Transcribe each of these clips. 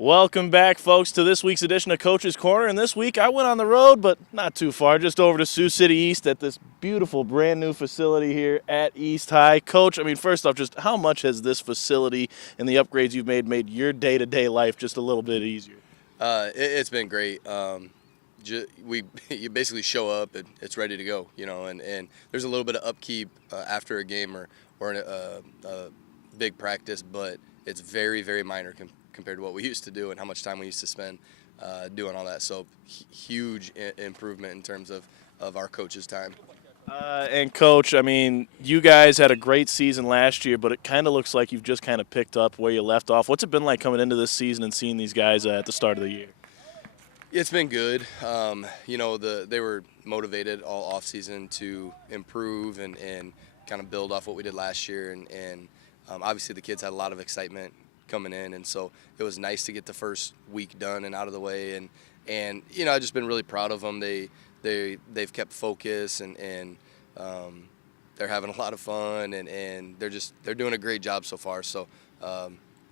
Welcome back, folks, to this week's edition of Coach's Corner. And this week I went on the road, but not too far, just over to Sioux City East at this beautiful brand new facility here at East High. Coach, first off, just how much has this facility and the upgrades you've made your day-to-day life just a little bit easier? It's been great. You basically show up and it's ready to go, and there's a little bit of upkeep after a game or a big practice, but it's very, very minor compared to what we used to do and how much time we used to spend doing all that. So huge improvement in terms of our coach's time. And Coach, you guys had a great season last year, but it kind of looks like you've just kind of picked up where you left off. What's it been like coming into this season and seeing these guys at the start of the year? It's been good. They were motivated all off season to improve and kind of build off what we did last year, and obviously the kids had a lot of excitement coming in, and so it was nice to get the first week done and out of the way, and I've just been really proud of them. They've kept focus and they're having a lot of fun, and they're doing a great job so far. So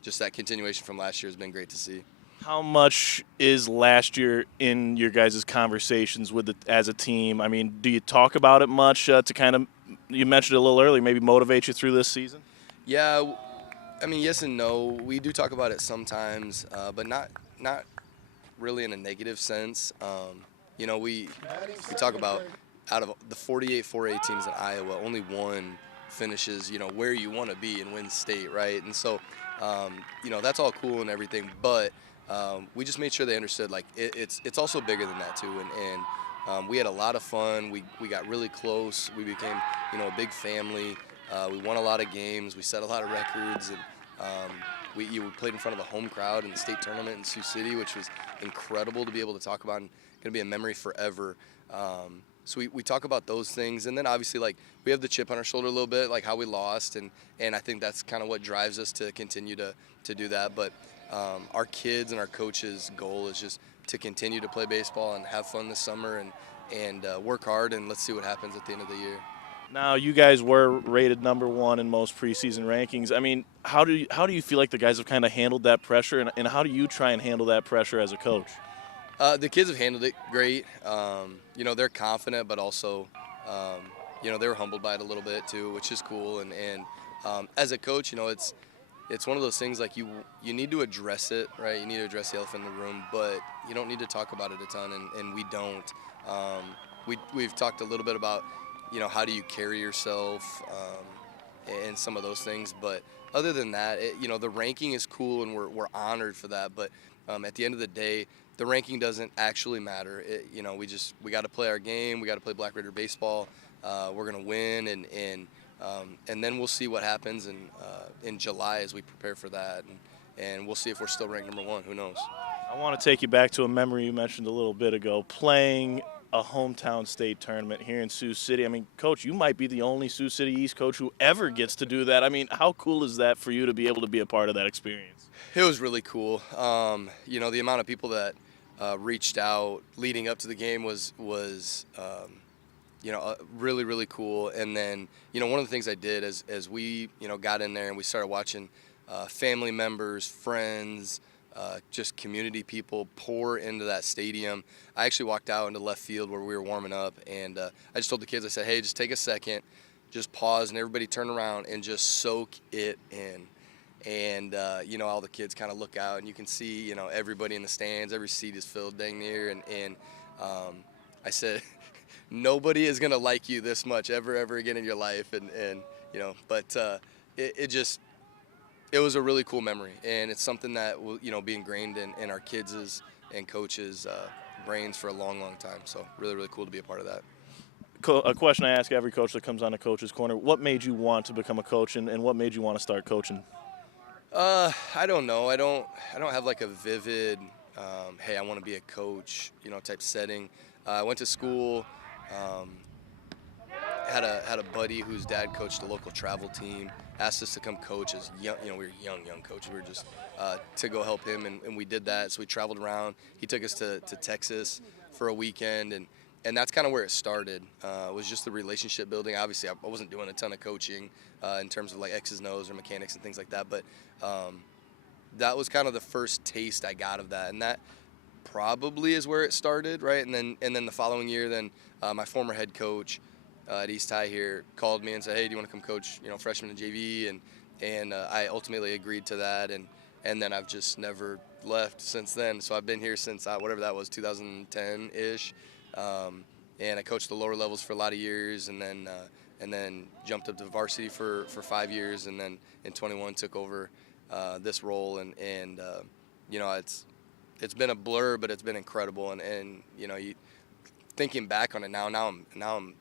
just that continuation from last year has been great to see. How much is last year in your guys' conversations with as a team? Do you talk about it much to kind of, you mentioned it a little earlier, maybe motivate you through this season? Yeah, yes and no. We do talk about it sometimes, but not really in a negative sense. We talk about out of the 48 4A teams in Iowa, only one finishes, where you want to be and wins state, right? And so, that's all cool and everything, but we just made sure they understood like it's also bigger than that too, and we had a lot of fun. We got really close. We became a big family. We won a lot of games. We set a lot of records, and we played in front of a home crowd in the state tournament in Sioux City, which was incredible to be able to talk about and going to be a memory forever. So we talk about those things, and then obviously like we have the chip on our shoulder a little bit, like how we lost, and I think that's kind of what drives us to continue to do that. But our kids and our coaches' goal is just to continue to play baseball and have fun this summer and work hard, and let's see what happens at the end of the year. Now, you guys were rated number one in most preseason rankings. How do you feel like the guys have kind of handled that pressure, and how do you try and handle that pressure as a coach? The kids have handled it great. They're confident, but also, they were humbled by it a little bit too, which is cool. And as a coach, it's one of those things like you need to address it, right? You need to address the elephant in the room, but you don't need to talk about it a ton, and we don't. We've talked a little bit about, how do you carry yourself and some of those things, but other than that, the ranking is cool, and we're honored for that. But at the end of the day, the ranking doesn't actually matter. We got to play our game. We got to play Black Raider baseball. We're gonna win, and then we'll see what happens in July as we prepare for that, and we'll see if we're still ranked number one. Who knows? I want to take you back to a memory you mentioned a little bit ago, playing a hometown state tournament here in Sioux City. Coach, you might be the only Sioux City East coach who ever gets to do that. How cool is that for you to be able to be a part of that experience? It was really cool. The amount of people that reached out leading up to the game was really, really cool. And then, one of the things I did as we, got in there and we started watching family members, friends, just community people pour into that stadium. I actually walked out into left field where we were warming up, and I just told the kids, I said, hey, just take a second, just pause, and everybody turn around and just soak it in. And, all the kids kind of look out, and you can see, everybody in the stands, every seat is filled dang near. And I said, nobody is going to like you this much ever again in your life. But it was a really cool memory, and it's something that will, be ingrained in our kids' and coaches' brains for a long, long time. So really, really cool to be a part of that. A question I ask every coach that comes on the Coach's Corner: what made you want to become a coach, and what made you want to start coaching? I don't know. I don't have like a vivid, hey, I want to be a coach, type setting. I went to school. Had a buddy whose dad coached a local travel team. Asked us to come coach as young, we were young coaches. We were just to go help him, and we did that. So we traveled around. He took us to Texas for a weekend, and that's kind of where it started. Was just the relationship building. Obviously, I wasn't doing a ton of coaching in terms of like X's and O's or mechanics and things like that, but that was kind of the first taste I got of that, and that probably is where it started, right? And then the following year, then my former head coach at East High here called me and said, "Hey, do you want to come coach, freshman and JV?" And I ultimately agreed to that, and then I've just never left since then. So I've been here since whatever that was, 2010-ish, and I coached the lower levels for a lot of years, and then jumped up to varsity for 5 years, and then in 21 took over this role, and it's been a blur, but it's been incredible, and thinking back on it now I'm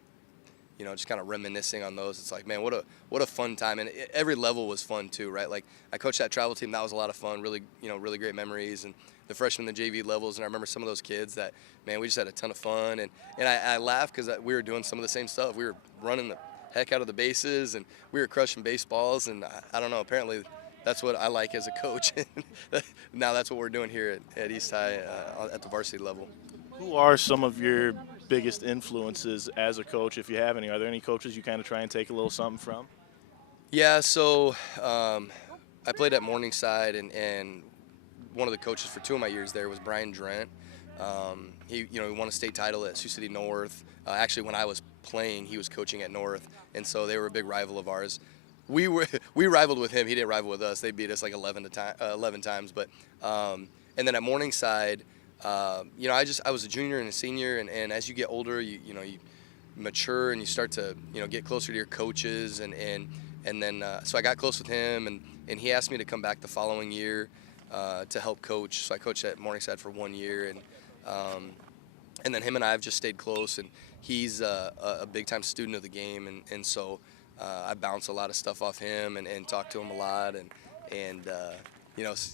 just kind of reminiscing on those. It's like, man, what a fun time, and every level was fun too, right? Like I coached that travel team, that was a lot of fun, really really great memories, and the freshman and the JV levels, and I remember some of those kids that, man, we just had a ton of fun, and I laugh because we were doing some of the same stuff. We were running the heck out of the bases, and we were crushing baseballs, and I don't know, apparently that's what I like as a coach. Now that's what we're doing here at East High at the varsity level. Who are some of your biggest influences as a coach, if you have any? Are there any coaches you kind of try and take a little something from? Yeah, so I played at Morningside, and one of the coaches for 2 of my years there was Brian Drent. He won a state title at Sioux City North. Actually, when I was playing, he was coaching at North, and so they were a big rival of ours. We rivaled with him. He didn't rival with us. They beat us like 11 times. But and then at Morningside, I was a junior and a senior, and as you get older, you mature and you start to get closer to your coaches, and then so I got close with him, and he asked me to come back the following year to help coach. So I coached at Morningside for 1 year, and then him and I have just stayed close, and he's a big time student of the game, and so I bounce a lot of stuff off him and talk to him a lot, and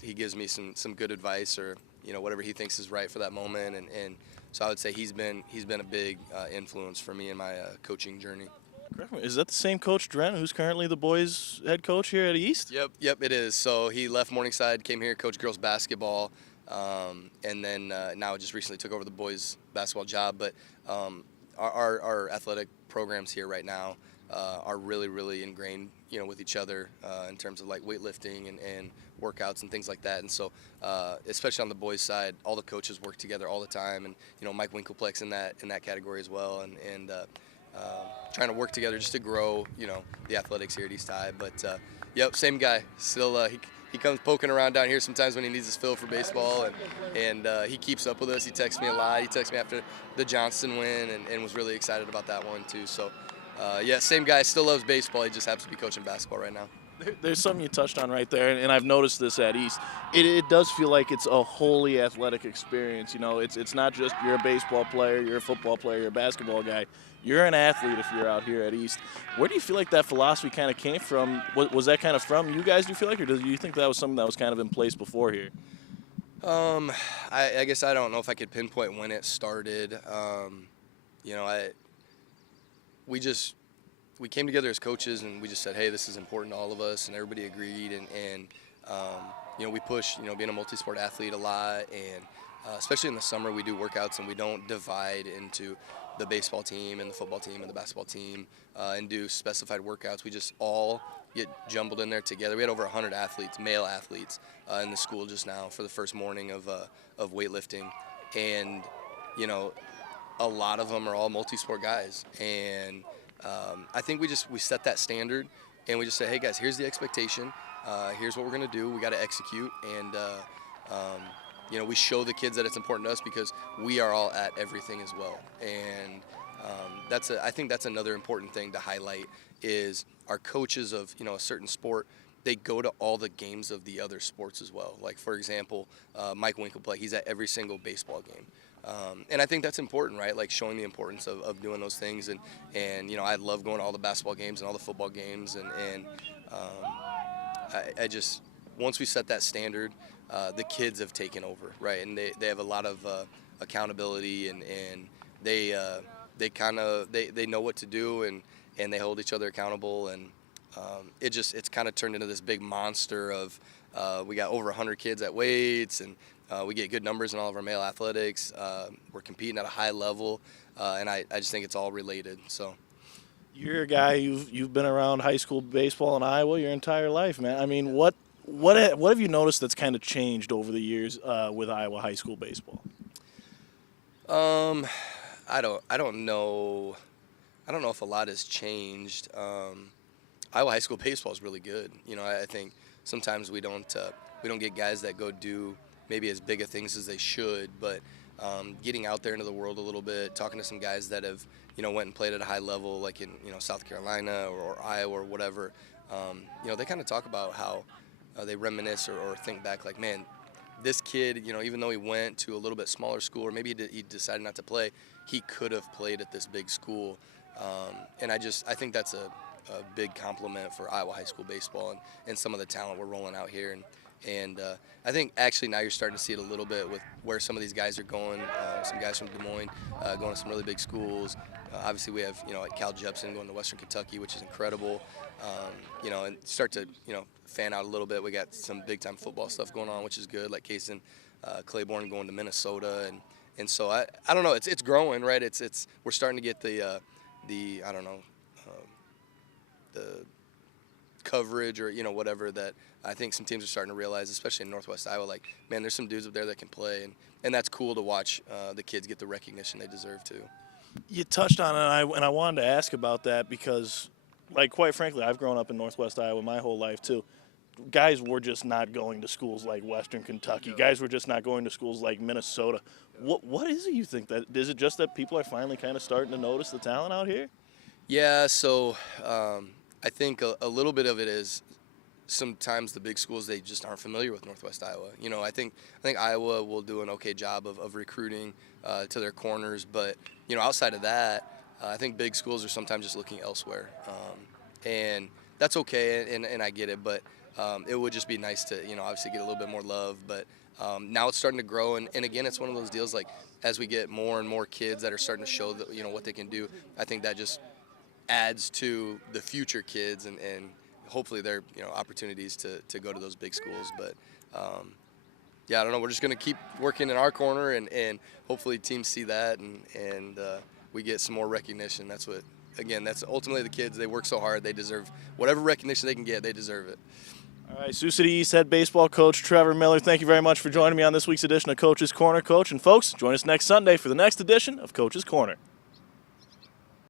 he gives me some good advice, or whatever he thinks is right for that moment, and so I would say he's been a big influence for me in my coaching journey. Correct me. Is that the same Coach Drent who's currently the boys' head coach here at East? Yep, it is. So he left Morningside, came here, coached girls basketball, and then now just recently took over the boys' basketball job. But our athletic programs here right now are really, really ingrained, with each other in terms of like weightlifting and workouts and things like that. And so, especially on the boys' side, all the coaches work together all the time, and Mike Winkelplex in that category as well, and trying to work together just to grow, the athletics here at East High. But yep, same guy. Still, he comes poking around down here sometimes when he needs his fill for baseball, and he keeps up with us. He texts me a lot. He texted me after the Johnston win, and was really excited about that one too. So, yeah, same guy. Still loves baseball. He just happens to be coaching basketball right now. There's something you touched on right there, and I've noticed this at East. It does feel like it's a wholly athletic experience. It's not just you're a baseball player, you're a football player, you're a basketball guy. You're an athlete if you're out here at East. Where do you feel like that philosophy kind of came from? Was that kind of from you guys, do you feel like, or do you think that was something that was kind of in place before here? I guess I don't know if I could pinpoint when it started. We came together as coaches, and we just said, hey, this is important to all of us, and everybody agreed, and we push, being a multi-sport athlete a lot, and especially in the summer we do workouts, and we don't divide into the baseball team and the football team and the basketball team and do specified workouts. We just all get jumbled in there together. We had over 100 athletes, male athletes, in the school just now for the first morning of weightlifting, and a lot of them are all multi-sport guys, and I think we set that standard, and we just say, hey guys, here's the expectation, here's what we're going to do, we got to execute, and we show the kids that it's important to us because we are all at everything as well. And I think that's another important thing to highlight is our coaches of a certain sport, they go to all the games of the other sports as well. Like, for example, Mike Winkelplay, he's at every single baseball game. And I think that's important, right? Like showing the importance of doing those things. And I love going to all the basketball games and all the football games. And I just, once we set that standard, the kids have taken over, right? And they have a lot of accountability, and they know what to do, and they hold each other accountable, and it's kind of turned into this big monster of we got over 100 kids at weights, and we get good numbers in all of our male athletics. We're competing at a high level, and I just think it's all related. So. You're a guy, you've been around high school baseball in Iowa your entire life, man. I mean, what What have you noticed that's kind of changed over the years with Iowa high school baseball? I don't know. I don't know if a lot has changed. Iowa high school baseball is really good. I think sometimes we don't get guys that go do maybe as big of things as they should, but getting out there into the world a little bit, talking to some guys that have went and played at a high level, like in South Carolina or Iowa or whatever. They kind of talk about how they reminisce or think back, like, man, this kid, even though he went to a little bit smaller school, or maybe he decided not to play, he could have played at this big school. And I think that's a big compliment for Iowa high school baseball and some of the talent we're rolling out here. And I think actually now you're starting to see it a little bit with where some of these guys are going. Some guys from Des Moines going to some really big schools. Obviously, we have like Cal Jepsen going to Western Kentucky, which is incredible. And start to fan out a little bit. We got some big time football stuff going on, which is good. Like Kason Claiborne going to Minnesota, and so I don't know. It's growing, right? We're starting to get the I don't know the coverage or whatever that I think some teams are starting to realize, especially in Northwest Iowa. Like, man, there's some dudes up there that can play, and that's cool to watch the kids get the recognition they deserve to. You touched on it, and I wanted to ask about that because, like, quite frankly, I've grown up in Northwest Iowa my whole life too. Guys were just not going to schools like Western Kentucky. Guys were just not going to schools like Minnesota. What is it you think? That is it just that people are finally kind of starting to notice the talent out here? Yeah, so I think a little bit of it is sometimes the big schools, they just aren't familiar with Northwest Iowa. I think Iowa will do an okay job of recruiting to their corners, but outside of that, I think big schools are sometimes just looking elsewhere, and that's okay, and I get it, but it would just be nice to obviously get a little bit more love. But now it's starting to grow, and again, it's one of those deals, like, as we get more and more kids that are starting to show that what they can do, I think that just adds to the future kids and hopefully their opportunities to go to those big schools. But yeah, I don't know, we're just going to keep working in our corner, and hopefully teams see that, and we get some more recognition. That's ultimately the kids. They work so hard, they deserve whatever recognition they can get. They deserve it. All right, Sioux City East head baseball coach Trevor Miller, thank you very much for joining me on this week's edition of Coach's Corner, Coach. And folks, join us next Sunday for the next edition of Coach's Corner.